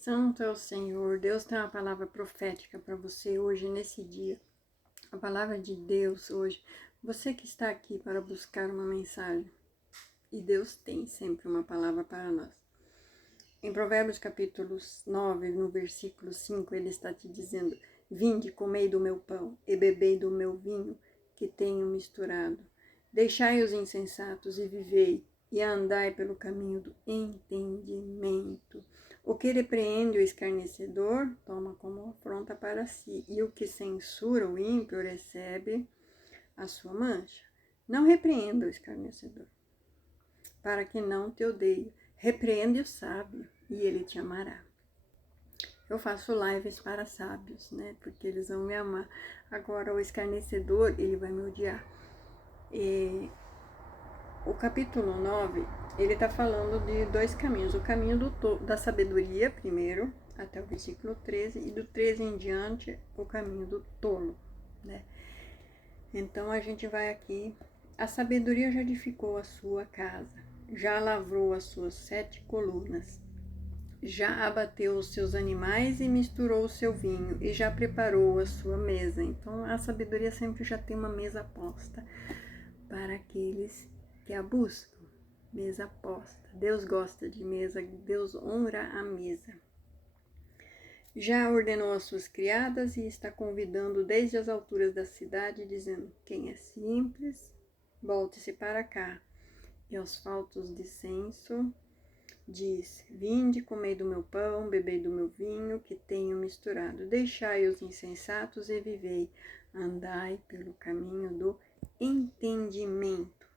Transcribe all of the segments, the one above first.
Santo é o Senhor. Deus tem uma palavra profética para você hoje, nesse dia. A palavra de Deus hoje. Você que está aqui para buscar uma mensagem. E Deus tem sempre uma palavra para nós. Em Provérbios capítulo 9, no versículo 5, ele está te dizendo: Vinde, comei do meu pão e bebei do meu vinho que tenho misturado. Deixai os insensatos e vivei, e andai pelo caminho do entendimento. O que repreende o escarnecedor, toma como afronta para si, e o que censura o ímpio recebe a sua mancha. Não repreenda o escarnecedor, para que não te odeie. Repreende o sábio, e ele te amará. Eu faço lives para sábios, né? Porque eles vão me amar. Agora, o escarnecedor, ele vai me odiar. E o capítulo 9, ele está falando de dois caminhos. O caminho da sabedoria, primeiro, até o versículo 13, e do 13 em diante, o caminho do tolo, né? Então, a gente vai aqui. A sabedoria já edificou a sua casa, já lavrou as suas 7 colunas, já abateu os seus animais e misturou o seu vinho, e já preparou a sua mesa. Então, a sabedoria sempre já tem uma mesa posta para aqueles que a buscam. Mesa posta. Deus gosta de mesa, Deus honra a mesa. Já ordenou as suas criadas e está convidando desde as alturas da cidade, dizendo: quem é simples, volte-se para cá. E aos faltos de senso, diz: vinde, comei do meu pão, bebei do meu vinho, que tenho misturado. Deixai os insensatos e vivei. Andai pelo caminho do entendimento.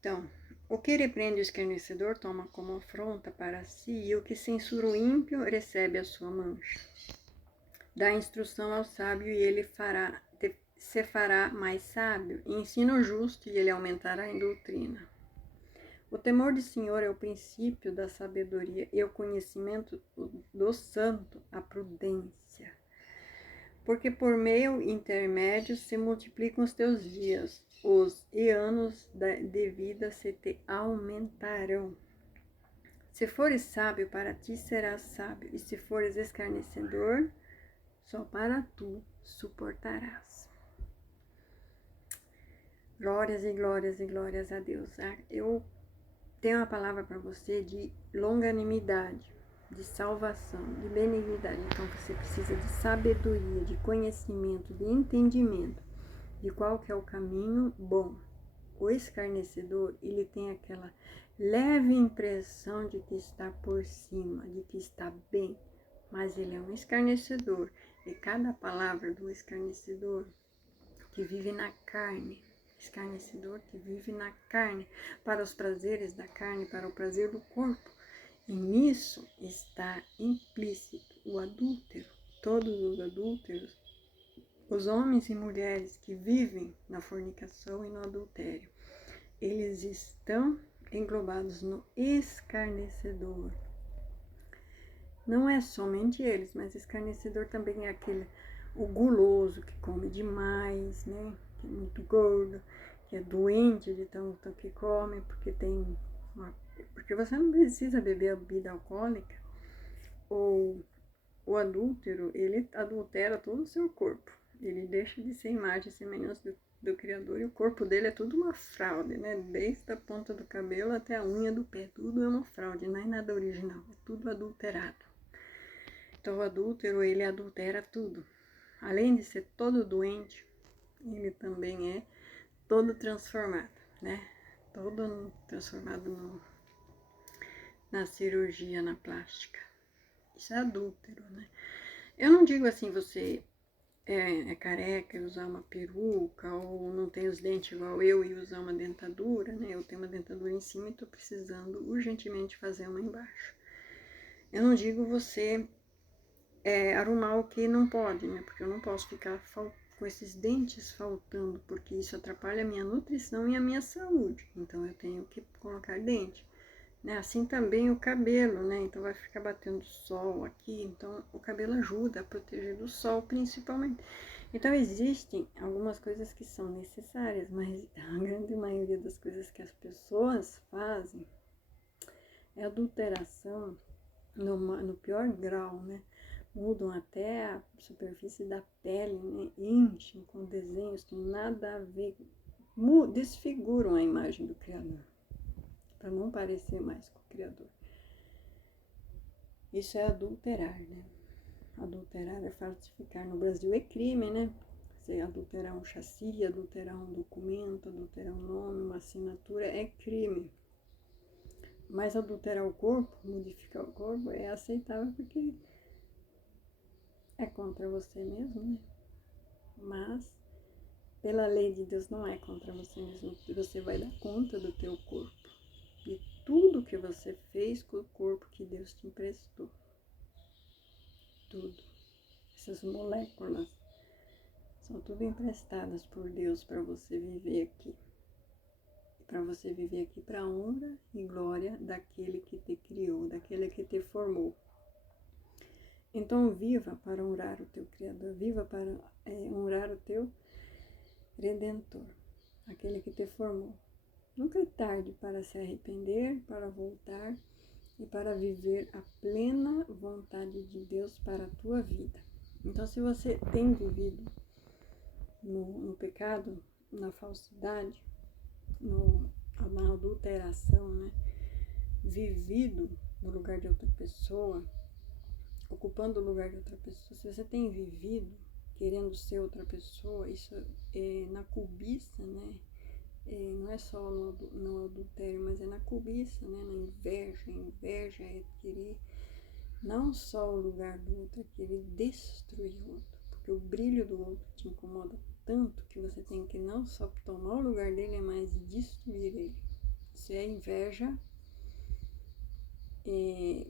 Então, o que repreende o escarnecedor toma como afronta para si, e o que censura o ímpio recebe a sua mancha. Dá instrução ao sábio e ele se fará mais sábio. E ensina o justo e ele aumentará em doutrina. O temor do Senhor é o princípio da sabedoria e o conhecimento do santo, a prudência. Porque por meio intermédio se multiplicam os teus dias, os anos de vida se te aumentarão. Se fores sábio, para ti serás sábio, e se fores escarnecedor, só para tu suportarás. Glórias e glórias e glórias a Deus. Eu tenho uma palavra para você de longanimidade, de salvação, de benignidade. Então você precisa de sabedoria, de conhecimento, de entendimento de qual que é o caminho bom. O escarnecedor, ele tem aquela leve impressão de que está por cima, de que está bem, mas ele é um escarnecedor. E cada palavra do escarnecedor que vive na carne, escarnecedor que vive na carne, para os prazeres da carne, para o prazer do corpo. E nisso está implícito o adúltero. Todos os adúlteros, os homens e mulheres que vivem na fornicação e no adultério, eles estão englobados no escarnecedor. Não é somente eles, mas escarnecedor também é o guloso que come demais, né? Que é muito gordo, que é doente de tanto que come, porque você não precisa beber a bebida alcoólica. Ou o adúltero, ele adultera todo o seu corpo. Ele deixa de ser imagem e semelhança do Criador, e o corpo dele é tudo uma fraude, né? Desde a ponta do cabelo até a unha do pé, tudo é uma fraude, não é nada original, é tudo adulterado. Então o adúltero, ele adultera tudo. Além de ser todo doente, ele também é todo transformado, né? Todo transformado na cirurgia, na plástica. Isso é adúltero, né? Eu não digo assim, você é careca e usar uma peruca, ou não tem os dentes igual eu e usar uma dentadura, né? Eu tenho uma dentadura em cima e tô precisando urgentemente fazer uma embaixo. Eu não digo você arrumar o que não pode, né? Porque eu não posso ficar com esses dentes faltando, porque isso atrapalha a minha nutrição e a minha saúde. Então eu tenho que colocar dente, né? Assim também o cabelo, né? Então vai ficar batendo sol aqui, então o cabelo ajuda a proteger do sol principalmente. Então existem algumas coisas que são necessárias, mas a grande maioria das coisas que as pessoas fazem é adulteração no pior grau, né? Mudam até a superfície da pele, né? Enchem com desenhos que nada a ver, desfiguram a imagem do Criador, para não parecer mais com o Criador. Isso é adulterar, né? Adulterar é falsificar. No Brasil é crime, né? Você adulterar um chassi, adulterar um documento, adulterar um nome, uma assinatura, é crime. Mas adulterar o corpo, modificar o corpo, é aceitável porque é contra você mesmo, né? Mas, pela lei de Deus, não é contra você mesmo. Você vai dar conta do teu corpo. De tudo que você fez com o corpo que Deus te emprestou. Tudo. Essas moléculas são tudo emprestadas por Deus para você viver aqui. Para você viver aqui para a honra e glória daquele que te criou, daquele que te formou. Então viva para honrar o teu Criador, viva para honrar o teu Redentor, aquele que te formou. Nunca é tarde para se arrepender, para voltar e para viver a plena vontade de Deus para a tua vida. Então, se você tem vivido no pecado, na falsidade, na adulteração, né? Vivido no lugar de outra pessoa, ocupando o lugar de outra pessoa, se você tem vivido querendo ser outra pessoa, isso é na cobiça, né? Não é só no adultério, mas é na cobiça, né? Na inveja. A inveja é querer não só o lugar do outro, é querer destruir o outro. Porque o brilho do outro te incomoda tanto que você tem que não só tomar o lugar dele, mas destruir ele. Isso é inveja.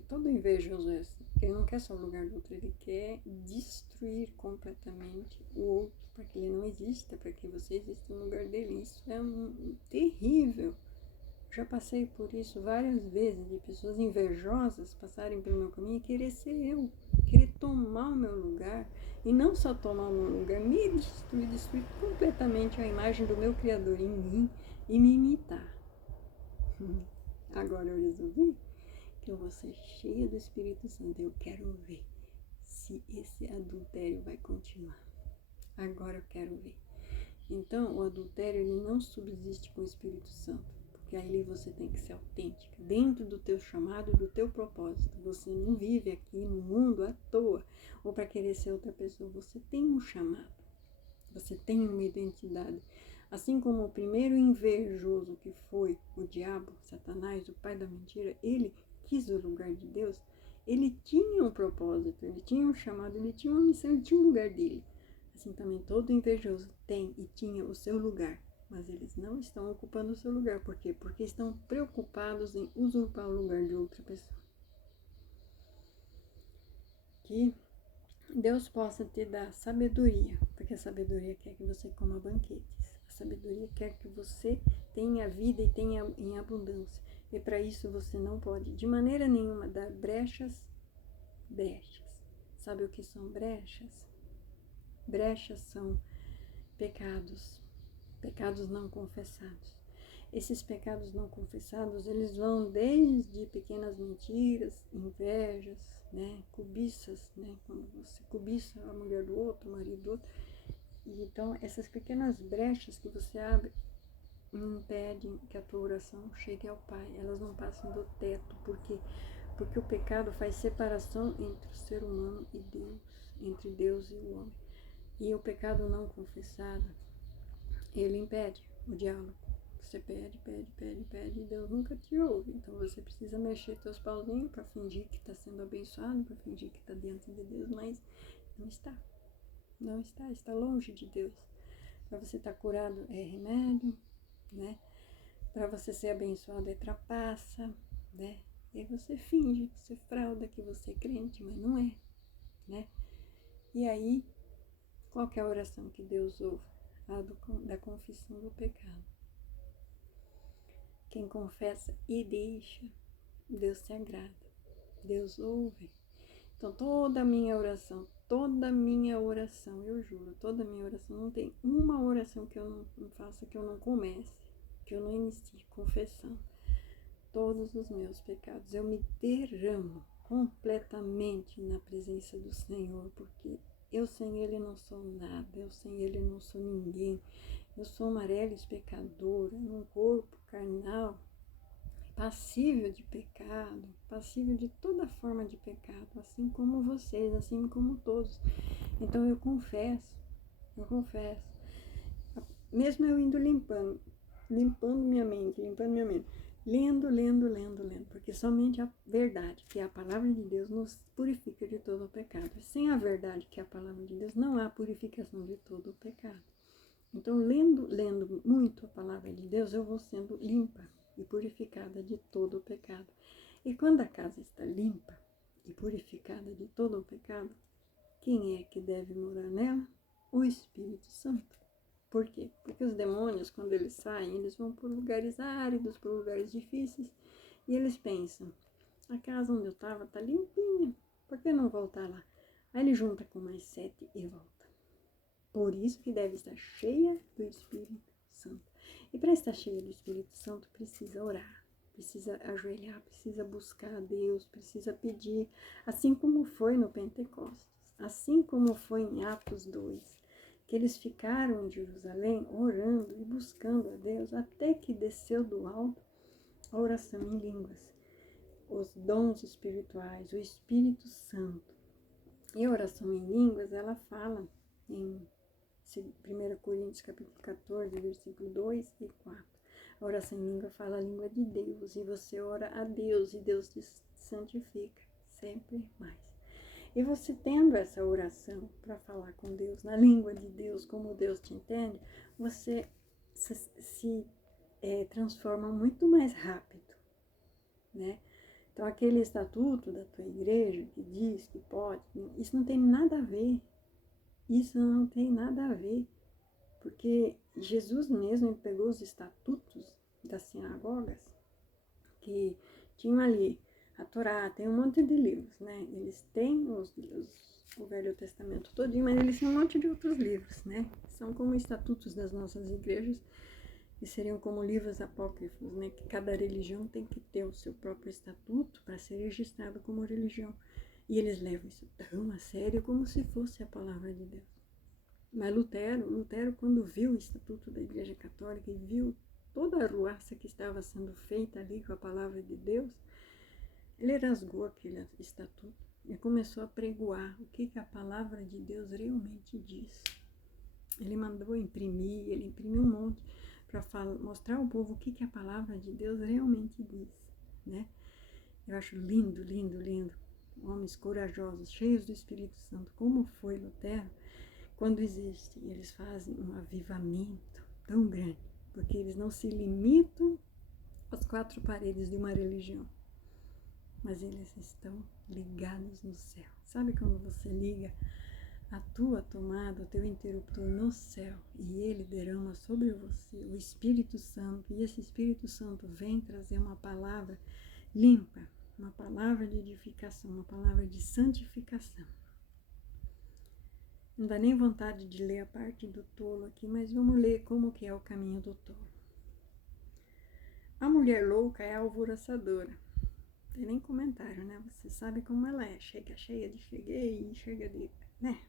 Todo invejoso é assim. Ele não quer só o lugar do outro, ele quer destruir completamente o outro, para que ele não exista, para que você exista no lugar dele. Isso é terrível. Já passei por isso várias vezes, de pessoas invejosas passarem pelo meu caminho e querer ser eu, querer tomar o meu lugar, e não só tomar o meu lugar, me destruir completamente a imagem do meu Criador em mim e me imitar. Agora eu resolvi que eu vou ser cheia do Espírito Santo. Eu quero ver se esse adultério vai continuar. Agora eu quero ver. Então, o adultério, ele não subsiste com o Espírito Santo, porque aí você tem que ser autêntica, dentro do teu chamado e do teu propósito. Você não vive aqui no mundo à toa, ou para querer ser outra pessoa. Você tem um chamado, você tem uma identidade. Assim como o primeiro invejoso que foi o diabo, Satanás, o pai da mentira, ele quis o lugar de Deus, ele tinha um propósito, ele tinha um chamado, ele tinha uma missão, ele tinha um lugar dele. Assim também todo invejoso tem e tinha o seu lugar, mas eles não estão ocupando o seu lugar. Por quê? Porque estão preocupados em usurpar o lugar de outra pessoa. Que Deus possa te dar sabedoria, porque a sabedoria quer que você coma banquetes. A sabedoria quer que você tenha vida e tenha em abundância. E para isso você não pode, de maneira nenhuma, dar brechas. Sabe o que são brechas? Brechas são pecados não confessados. Esses pecados não confessados, eles vão desde pequenas mentiras, invejas, né, cobiças, né, quando você cobiça a mulher do outro, o marido do outro. E então, essas pequenas brechas que você abre impedem que a tua oração chegue ao Pai. Elas não passam do teto, porque o pecado faz separação entre o ser humano e Deus, entre Deus e o homem. E o pecado não confessado, ele impede o diálogo. Você pede, e Deus nunca te ouve. Então você precisa mexer teus pauzinhos para fingir que está sendo abençoado, para fingir que está diante de Deus, mas não está. Não está, está longe de Deus. Para você estar curado é remédio, né? Para você ser abençoado é trapaça, né? E aí você finge, você frauda que você é crente, mas não é, né? E aí, qual que é a oração que Deus ouve? A da confissão do pecado. Quem confessa e deixa, Deus se agrada, Deus ouve. Então toda a minha oração, eu juro, toda a minha oração, não tem uma oração que eu não faça, que eu não comece, que eu não inicie confessando todos os meus pecados. Eu me derramo completamente na presença do Senhor, porque eu sem Ele não sou nada, eu sem Ele não sou ninguém. Eu sou uma Arelis pecadora, num corpo carnal, passível de pecado, passível de toda forma de pecado, assim como vocês, assim como todos. Então eu confesso, mesmo eu indo limpando minha mente, lendo, porque somente a verdade, que é a palavra de Deus, nos purifica de todo o pecado. Sem a verdade, que é a palavra de Deus, não há purificação de todo o pecado. Então, lendo muito a palavra de Deus, eu vou sendo limpa e purificada de todo o pecado. E quando a casa está limpa e purificada de todo o pecado, quem é que deve morar nela? O Espírito Santo. Por quê? Porque os demônios, quando eles saem, eles vão por lugares áridos, por lugares difíceis, e eles pensam, a casa onde eu estava está limpinha, por que não voltar lá? Aí ele junta com mais 7 e volta. Por isso que deve estar cheia do Espírito Santo. E para estar cheia do Espírito Santo, precisa orar, precisa ajoelhar, precisa buscar a Deus, precisa pedir, assim como foi no Pentecostes, assim como foi em Atos 2, que eles ficaram em Jerusalém orando e buscando a Deus, até que desceu do alto a oração em línguas, os dons espirituais, o Espírito Santo. E a oração em línguas, ela fala em 1 Coríntios capítulo 14, versículo 2 e 4. A oração em língua fala a língua de Deus, e você ora a Deus, e Deus te santifica sempre mais. E você tendo essa oração para falar com Deus, na língua de Deus, como Deus te entende, você se transforma muito mais rápido, né? Então, aquele estatuto da tua igreja que diz que pode, isso não tem nada a ver. Isso não tem nada a ver, porque Jesus mesmo ele pegou os estatutos das sinagogas, que tinham ali a Torá, tem um monte de livros, né? Eles têm o Velho Testamento todinho, mas eles têm um monte de outros livros, né? São como estatutos das nossas igrejas, que seriam como livros apócrifos, né? Que cada religião tem que ter o seu próprio estatuto para ser registrado como religião. E eles levam isso tão a sério como se fosse a palavra de Deus. Mas Lutero, quando viu o estatuto da Igreja Católica e viu toda a arruaça que estava sendo feita ali com a palavra de Deus, ele rasgou aquele estatuto e começou a pregoar o que a palavra de Deus realmente diz. Ele mandou imprimir, ele imprimiu um monte para mostrar ao povo o que a palavra de Deus realmente diz, né? Eu acho lindo, lindo, lindo. Homens corajosos, cheios do Espírito Santo, como foi Lutero. Quando existe, eles fazem um avivamento tão grande, porque eles não se limitam às 4 paredes de uma religião, mas eles estão ligados no céu. Sabe quando você liga a tua tomada, o teu interruptor no céu, e ele derrama sobre você o Espírito Santo, e esse Espírito Santo vem trazer uma palavra limpa, uma palavra de edificação, uma palavra de santificação. Não dá nem vontade de ler a parte do tolo aqui, mas vamos ler como que é o caminho do tolo. A mulher louca é alvoroçadora. Não tem nem comentário, né? Você sabe como ela é. Chega cheia de cheguei, chega de... né?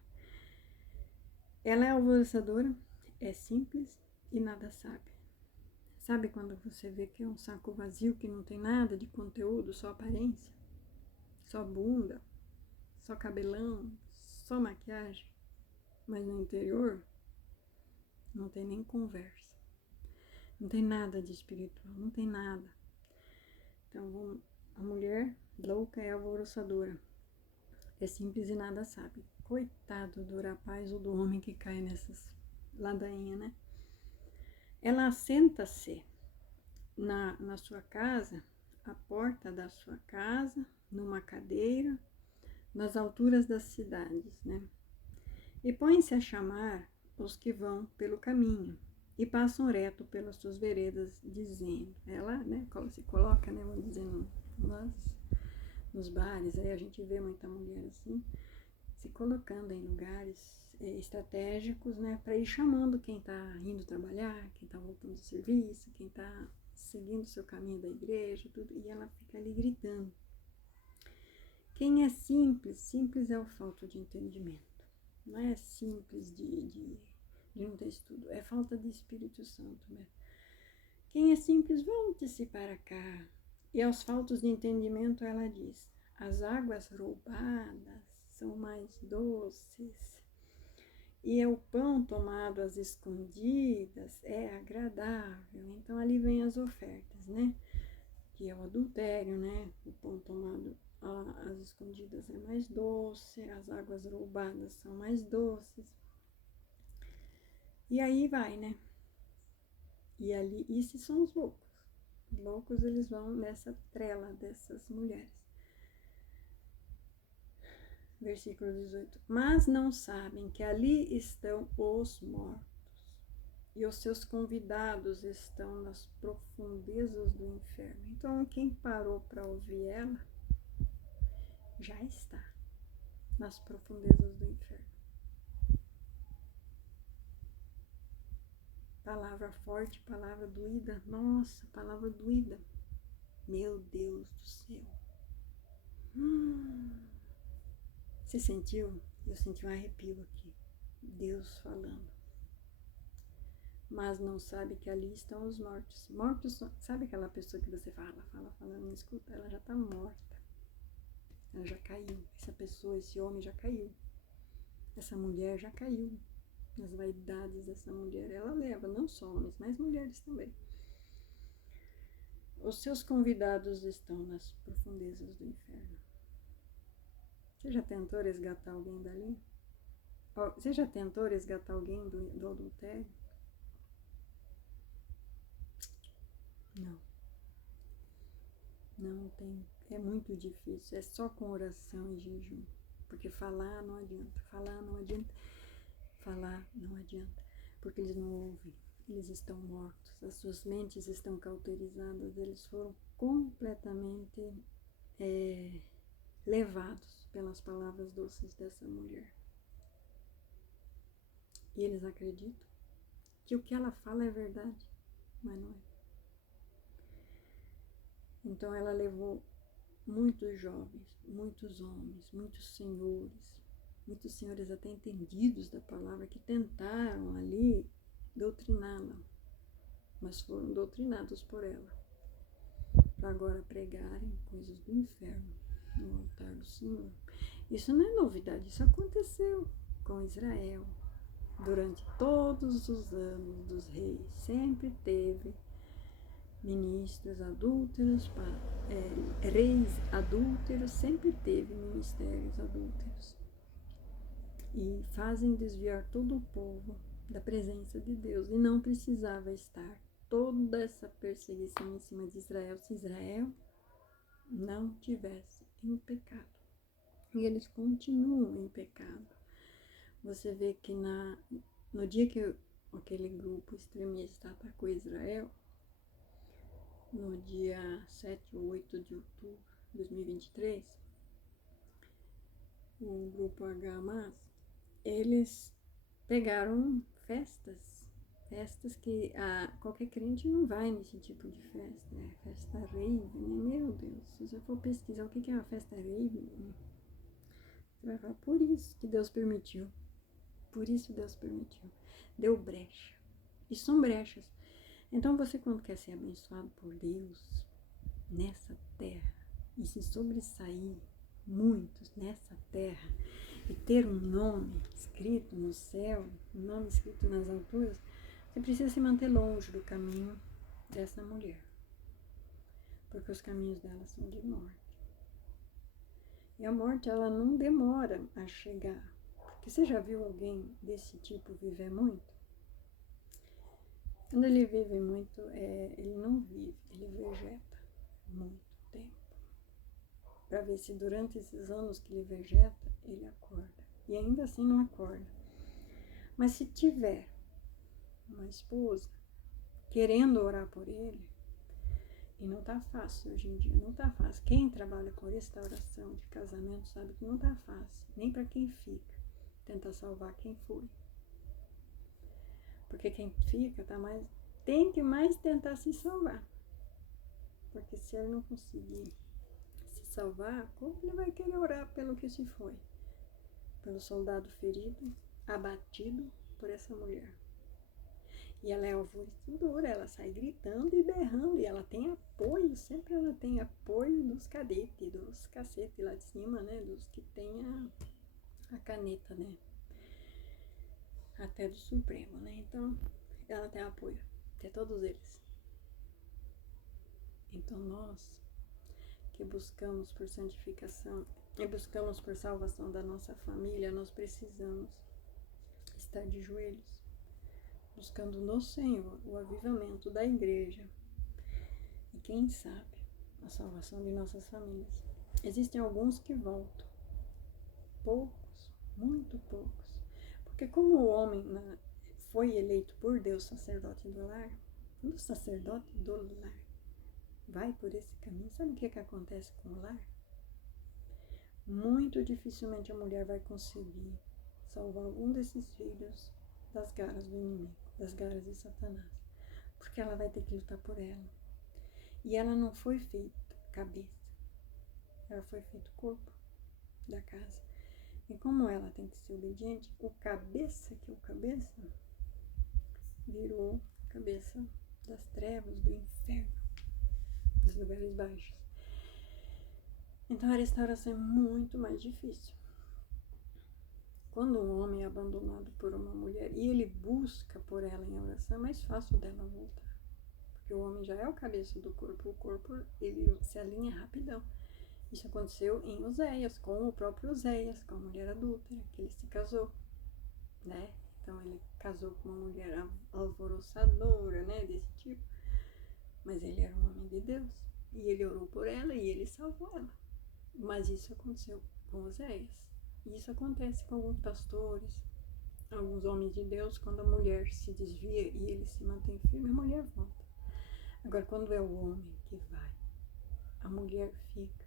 Ela é alvoroçadora, é simples e nada sabe. Sabe quando você vê que é um saco vazio, que não tem nada de conteúdo, só aparência? Só bunda, só cabelão, só maquiagem? Mas no interior não tem nem conversa, não tem nada de espiritual, não tem nada. Então a mulher louca é alvoroçadora, é simples e nada sabe. Coitado do rapaz ou do homem que cai nessas ladainhas, né? Ela assenta-se na sua casa, à porta da sua casa, numa cadeira, nas alturas das cidades, né? E põe-se a chamar os que vão pelo caminho e passam reto pelas suas veredas, dizendo, ela, né, se coloca, né, vamos dizer, nos bares, aí a gente vê muita mulher assim, se colocando em lugares estratégicos, né, para ir chamando quem está indo trabalhar, quem está voltando do serviço, quem está seguindo o seu caminho da igreja, tudo, e ela fica ali gritando. Quem é simples, simples é o falta de entendimento. Não é simples de não ter estudo, é falta de Espírito Santo mesmo. Quem é simples, volte-se para cá. E aos faltos de entendimento ela diz, as águas roubadas são mais doces, e o pão tomado às escondidas é agradável. Então ali vem as ofertas, né? Que é o adultério, né? O pão tomado às escondidas é mais doce, as águas roubadas são mais doces. E aí vai, né? E ali, esses são os loucos. Loucos, eles vão nessa trela dessas mulheres. Versículo 18. Mas não sabem que ali estão os mortos, e os seus convidados estão nas profundezas do inferno. Então, quem parou para ouvir ela, já está nas profundezas do inferno. Palavra forte, palavra doída. Nossa, palavra doída. Meu Deus do céu. Você sentiu? Eu senti um arrepio aqui. Deus falando. Mas não sabe que ali estão os mortos. Mortos, sabe aquela pessoa que você fala, não escuta? Ela já está morta. Ela já caiu. Essa pessoa, esse homem já caiu. Essa mulher já caiu. Nas vaidades dessa mulher. Ela leva não só homens, mas mulheres também. Os seus convidados estão nas profundezas do inferno. Você já tentou resgatar alguém dali? Você já tentou resgatar alguém do adultério? Não. Não tem. É muito difícil. É só com oração e jejum. Porque falar não adianta. Falar não adianta. Falar não adianta. Porque eles não ouvem. Eles estão mortos. As suas mentes estão cauterizadas. Eles foram completamente levados pelas palavras doces dessa mulher. E eles acreditam que o que ela fala é verdade, mas não é. Então ela levou muitos jovens, muitos homens, muitos senhores até entendidos da palavra, que tentaram ali doutriná-la, mas foram doutrinados por ela, para agora pregarem coisas do inferno no altar do Senhor. Isso não é novidade, isso aconteceu com Israel. Durante todos os anos dos reis, sempre teve ministros adúlteros, reis adúlteros, sempre teve ministérios adúlteros. E fazem desviar todo o povo da presença de Deus. E não precisava estar toda essa perseguição em cima de Israel, se Israel não tivesse em pecado. E eles continuam em pecado. Você vê que no dia que aquele grupo extremista atacou Israel, no dia 7 ou 8 de outubro de 2023, o grupo Hamas, eles pegaram festas que qualquer crente não vai nesse tipo de festa, festa rave, né? Meu Deus, se você for pesquisar o que é uma festa rave, você vai falar, por isso que Deus permitiu. Por isso Deus permitiu. Deu brecha. E são brechas. Então você, quando quer ser abençoado por Deus nessa terra e se sobressair muitos nessa terra e ter um nome escrito no céu, um nome escrito nas alturas, você precisa se manter longe do caminho dessa mulher. Porque os caminhos dela são de morte. E a morte, ela não demora a chegar. Você já viu alguém desse tipo viver muito? Quando ele vive muito, ele não vive, ele vegeta muito tempo. Para ver se durante esses anos que ele vegeta, ele acorda. E ainda assim não acorda. Mas se tiver uma esposa querendo orar por ele, e não tá fácil hoje em dia, não tá fácil. Quem trabalha com restauração de casamento sabe que não tá fácil, nem para quem fica. Tenta salvar quem foi. Porque quem fica tem que mais tentar se salvar. Porque se ele não conseguir se salvar, como ele vai querer orar pelo que se foi? Pelo soldado ferido, abatido por essa mulher. E ela é alvoroçadora, ela sai gritando e berrando, e ela tem apoio, sempre ela tem apoio dos cadetes, dos cacetes lá de cima, né? Dos que tem a caneta, né? Até do Supremo, né? Então, ela tem apoio de todos eles. Então, nós que buscamos por santificação e buscamos por salvação da nossa família, nós precisamos estar de joelhos, buscando no Senhor o avivamento da igreja e, quem sabe, a salvação de nossas famílias. Existem alguns que voltam, poucos, muito poucos, porque como o homem foi eleito por Deus sacerdote do lar, o sacerdote do lar vai por esse caminho, sabe o que acontece com o lar? Muito dificilmente a mulher vai conseguir salvar algum desses filhos das garras do inimigo, das garras de Satanás, porque ela vai ter que lutar por ela. E ela não foi feita cabeça, ela foi feito corpo da casa. E como ela tem que ser obediente, o cabeça, que é o cabeça, virou cabeça das trevas, do inferno, dos lugares baixos. Então a restauração é muito mais difícil. Quando um homem é abandonado por uma mulher e ele busca por ela em oração, é mais fácil dela voltar. Porque o homem já é o cabeça do corpo, o corpo ele se alinha rapidão. Isso aconteceu em Oséias, com o próprio Oséias, com a mulher adúltera, que ele se casou, né? Então ele casou com uma mulher alvoroçadora, né, desse tipo. Mas ele era um homem de Deus, e ele orou por ela e ele salvou ela. Mas isso aconteceu com Oséias. Isso acontece com alguns pastores, alguns homens de Deus, quando a mulher se desvia e ele se mantém firme, a mulher volta. Agora, quando é o homem que vai, a mulher fica.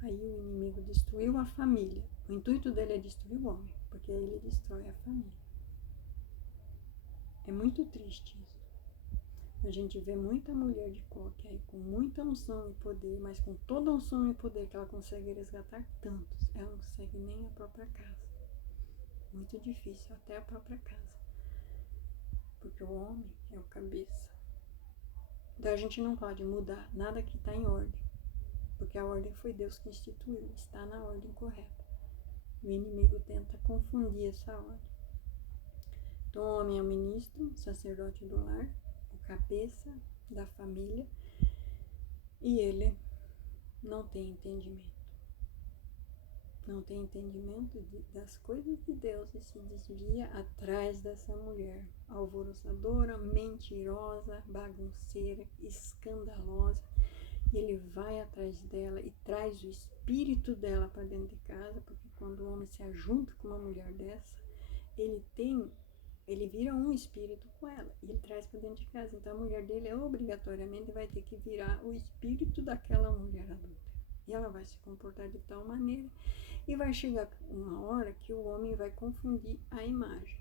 Aí o inimigo destruiu a família. O intuito dele é destruir o homem, porque aí ele destrói a família. É muito triste isso. A gente vê muita mulher de coque aí com muita unção e poder, mas com toda a unção e poder que ela consegue resgatar tantos, ela não consegue nem a própria casa. Muito difícil, até a própria casa. Porque o homem é o cabeça. Então a gente não pode mudar nada que está em ordem. Porque a ordem foi Deus que instituiu, está na ordem correta. O inimigo tenta confundir essa ordem. Então o homem é o ministro, sacerdote do lar, o cabeça da família, e ele não tem entendimento. Não tem entendimento das coisas de Deus e se desvia atrás dessa mulher alvoroçadora, mentirosa, bagunceira, escandalosa. E ele vai atrás dela e traz o espírito dela para dentro de casa, porque quando o homem se ajunta com uma mulher dessa, ele vira um espírito com ela e ele traz para dentro de casa. Então a mulher dele obrigatoriamente vai ter que virar o espírito daquela mulher adulta. E ela vai se comportar de tal maneira e vai chegar uma hora que o homem vai confundir a imagem.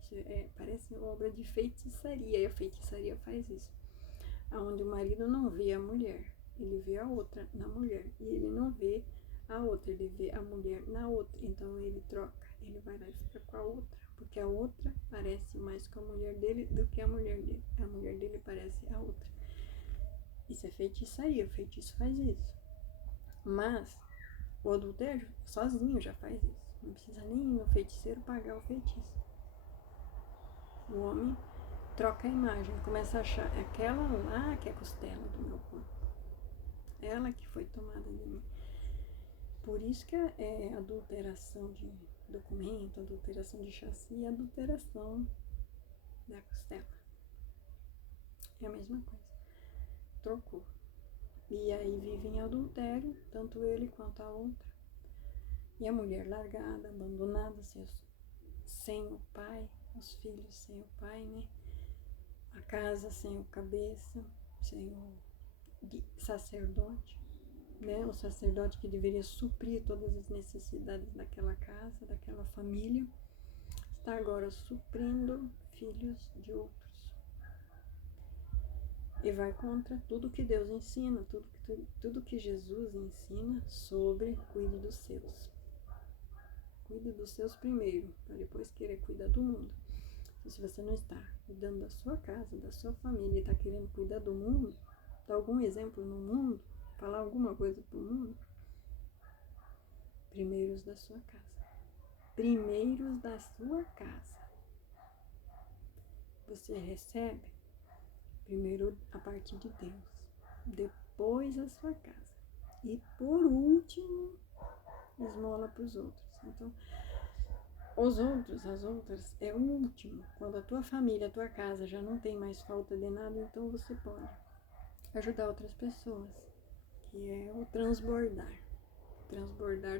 Isso parece obra de feitiçaria, e a feitiçaria faz isso. Onde o marido não vê a mulher, ele vê a outra na mulher, e ele não vê a outra, ele vê a mulher na outra, então ele troca, ele vai lá e fica com a outra, porque a outra parece mais com a mulher dele do que a mulher dele parece a outra. Isso é feitiçaria, o feitiço faz isso. Mas o adultério sozinho já faz isso, não precisa nem ir no feiticeiro pagar o feitiço. O homem troca a imagem, começa a achar aquela lá que é a costela do meu corpo, ela que foi tomada de mim. Por isso que é adulteração de documento, adulteração de chassi e adulteração da costela. É a mesma coisa. Trocou. E aí vive em adultério, tanto ele quanto a outra. E a mulher largada, abandonada, sem o pai, os filhos sem o pai, né? A casa sem o cabeça, sem o sacerdote, né? O sacerdote que deveria suprir todas as necessidades daquela casa, daquela família, está agora suprindo filhos de outros. E vai contra tudo que Deus ensina, tudo que tudo que Jesus ensina sobre cuide dos seus. Cuide dos seus primeiro, para depois querer cuidar do mundo. Então, se você não está cuidando da sua casa, da sua família, e está querendo cuidar do mundo, dar algum exemplo no mundo, falar alguma coisa para o mundo, primeiros da sua casa. Primeiros da sua casa. Você recebe primeiro a partir de Deus, depois a sua casa. E por último, esmola para os outros. Então, as outras é o último. Quando a tua família, a tua casa já não tem mais falta de nada, então você pode ajudar outras pessoas, que é o transbordar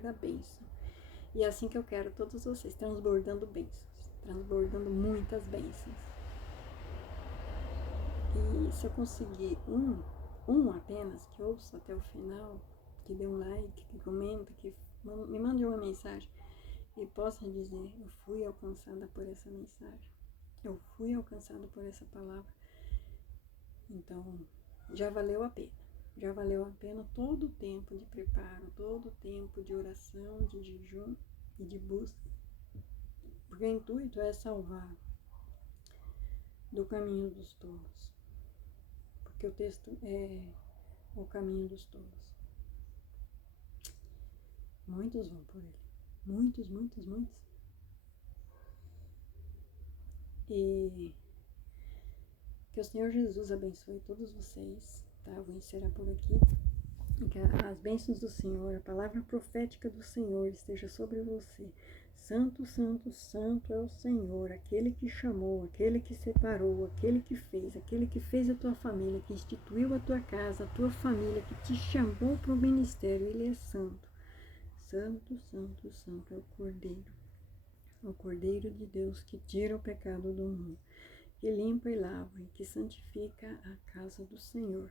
da bênção. E é assim que eu quero todos vocês, transbordando bênçãos, transbordando muitas bênçãos. E se eu conseguir um apenas, que ouça até o final, que dê um like, que comenta, que me mande uma mensagem e possa dizer, eu fui alcançada por essa mensagem, eu fui alcançada por essa palavra, então já valeu a pena. Já valeu a pena todo o tempo de preparo, todo o tempo de oração, de jejum e de busca. Porque o intuito é salvar do caminho dos tolos. Porque o texto é o caminho dos tolos. Muitos vão por ele. Muitos. E que o Senhor Jesus abençoe todos vocês. Tá? Eu vou encerrar por aqui. E que as bênçãos do Senhor, a palavra profética do Senhor esteja sobre você. Santo, santo, santo é o Senhor, aquele que chamou, aquele que separou, aquele que fez a tua família, que instituiu a tua casa, a tua família, que te chamou para o ministério. Ele é santo. Santo, santo, santo é o Cordeiro de Deus que tira o pecado do mundo, que limpa e lava e que santifica a casa do Senhor.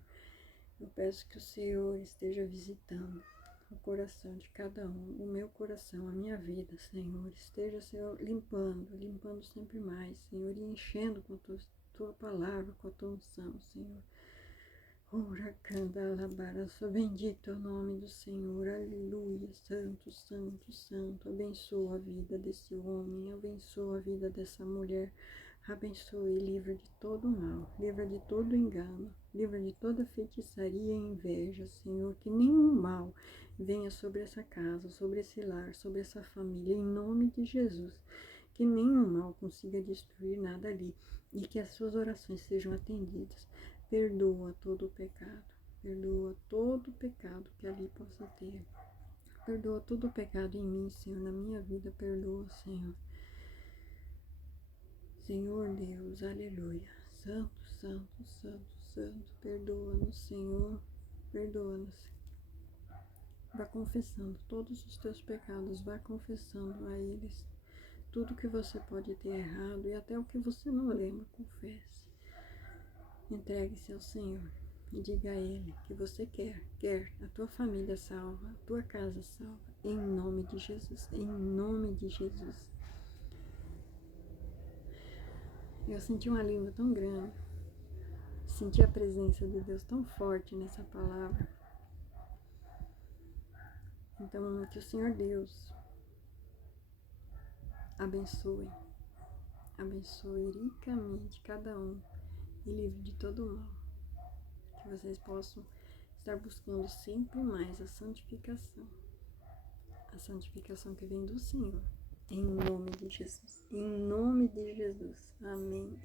Eu peço que o Senhor esteja visitando o coração de cada um, o meu coração, a minha vida, Senhor. Esteja, Senhor, limpando sempre mais, Senhor, e enchendo com a tua palavra, com a tua unção, Senhor. Ora, candalabaraço, bendito é o nome do Senhor, aleluia, santo, santo, santo. Abençoa a vida desse homem, abençoa a vida dessa mulher. Abençoe, livra de todo mal, livra de todo engano, livra de toda feitiçaria e inveja, Senhor, que nenhum mal venha sobre essa casa, sobre esse lar, sobre essa família, em nome de Jesus, que nenhum mal consiga destruir nada ali e que as suas orações sejam atendidas. Perdoa todo o pecado que ali possa ter, perdoa todo o pecado em mim, Senhor, na minha vida, perdoa, Senhor. Senhor Deus, aleluia, santo, santo, santo, santo, perdoa-nos, Senhor, perdoa-nos. Vá confessando todos os teus pecados, vá confessando a eles tudo que você pode ter errado e até o que você não lembra, confesse. Entregue-se ao Senhor e diga a Ele que você quer a tua família salva, a tua casa salva, em nome de Jesus, em nome de Jesus. Eu senti um alívio tão grande, senti a presença de Deus tão forte nessa palavra. Então, que o Senhor Deus abençoe ricamente cada um e livre de todo mal. Que vocês possam estar buscando sempre mais a santificação que vem do Senhor. Em nome de Jesus. Em nome de Jesus. Amém.